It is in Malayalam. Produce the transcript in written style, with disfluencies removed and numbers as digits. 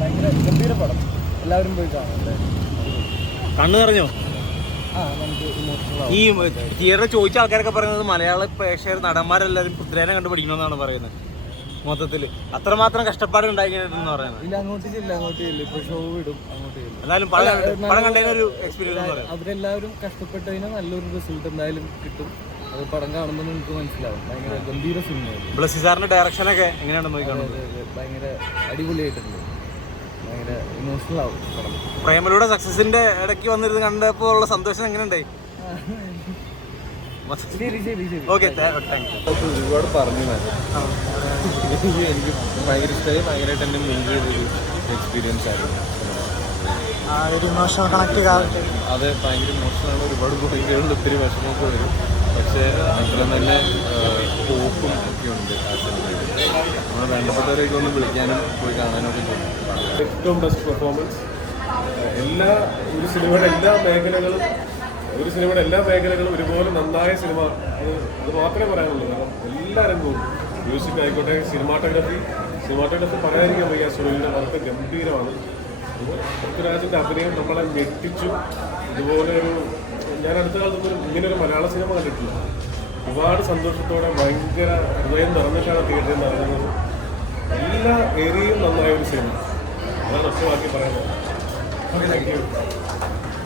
ഭയങ്കര ഗംഭീര പടം, എല്ലാവരും പോയി കാണാം. കണ്ണു നിറഞ്ഞോ? ഈ തിയേറ്ററിൽ ചോദിച്ച ആൾക്കാരൊക്കെ പറയുന്നത് മലയാള പ്രേക്ഷകർ നടന്മാരെല്ലാവരും കുതിരേനെ കണ്ടു പഠിക്കണമെന്നാണ് പറയുന്നത്. മൊത്തത്തിൽ അത്രമാത്രം കഷ്ടപ്പാട് ഉണ്ടാക്കിയെന്ന് പറയുന്നത്. ഇല്ല, അങ്ങോട്ട് ചെല്ലും, അങ്ങോട്ട് ചെല്ലും. ഇപ്പൊ ഷോ ഇടും, അങ്ങോട്ട് ചെല്ലും. എന്നാലും പടം കണ്ടതിനൊരു എക്സ്പീരിയൻസ്. അവരെല്ലാവരും കഷ്ടപ്പെട്ടതിന് നല്ലൊരു റിസൾട്ട് എന്തായാലും കിട്ടും. അത് പടം കാണുമ്പോൾ നിങ്ങൾക്ക് മനസ്സിലാവും. ഭയങ്കര ഗംഭീര സിനിമയായിരുന്നു. ബ്ലസ്സി സാറിന്റെ ഡയറക്ഷനൊക്കെ എങ്ങനെയാണെന്ന് നോക്കി കാണുന്നത്? ഭയങ്കര അടിപൊളിയായിട്ടുണ്ട്. ഭയങ്കര ഇമോഷണൽ ആവും പടം. പ്രേമലൂടെ സക്സസിന്റെ ഇടയ്ക്ക് വന്നിരുന്ന് കണ്ടപ്പോൾ ഉള്ള സന്തോഷം എങ്ങനെയുണ്ടായി? ശരി ശരി ശരി. Okay, thank you. ഒരുപാട് പറഞ്ഞു എനിക്ക് ഭയങ്കര ഇഷ്ടമായി. ഭയങ്കരമായിട്ട് എന്നെ മെയിൻ ചെയ്തൊരു എക്സ്പീരിയൻസ് ആയിരുന്നു. ഒരു ഇമോഷണൽ കണക്ട്. അത് ഭയങ്കര ഇമോഷണലാണ്. ഒരുപാട് പോയിന്റുകളിൽ ഒത്തിരി വിഷമമൊക്കെ വരും. പക്ഷേ അത്ര തന്നെ ഹോപ്പും ഒക്കെ ഉണ്ട് ആ സിനിമയിൽ. നമ്മൾ വേണ്ടപ്പെട്ടവരെയൊക്കെ ഒന്ന് വിളിക്കാനും പോയി കാണാനും ഒക്കെ തോന്നും. ഏറ്റവും ബെസ്റ്റ് പെർഫോമൻസ്. ഒരു സിനിമയുടെ എല്ലാ മേഖലകളും ഒരുപോലെ നന്നായ സിനിമ. അത് മാത്രമേ പറയാനുള്ളൂ. കാരണം എല്ലാ രംഗവും, മ്യൂസിക് ആയിക്കോട്ടെ, സിനിമാറ്റോഗ്രാഫി പറയാതിരിക്കാൻ വയ്യ. സുനിലിൻ്റെ വർക്ക് ഗംഭീരമാണ്. പൃഥ്വിരാജിൻ്റെ അഭിനയം നമ്മളെ ഞെട്ടിച്ചു. ഇതുപോലെ ഞാൻ അടുത്ത കാലത്തൊന്നും ഇങ്ങനൊരു മലയാള സിനിമ കണ്ടിട്ടില്ല. ഒരുപാട് സന്തോഷത്തോടെ ഭയങ്കര ഹൃദയം നിറഞ്ഞിട്ടാണ് തിയേറ്ററിൽ നിന്ന് ഇറങ്ങുന്നത്. എല്ലാ ഏരിയയും നന്നായ ഒരു സിനിമ. അതാണ് ഒറ്റ വാക്കി പറയുന്നത്. Okay, thank you.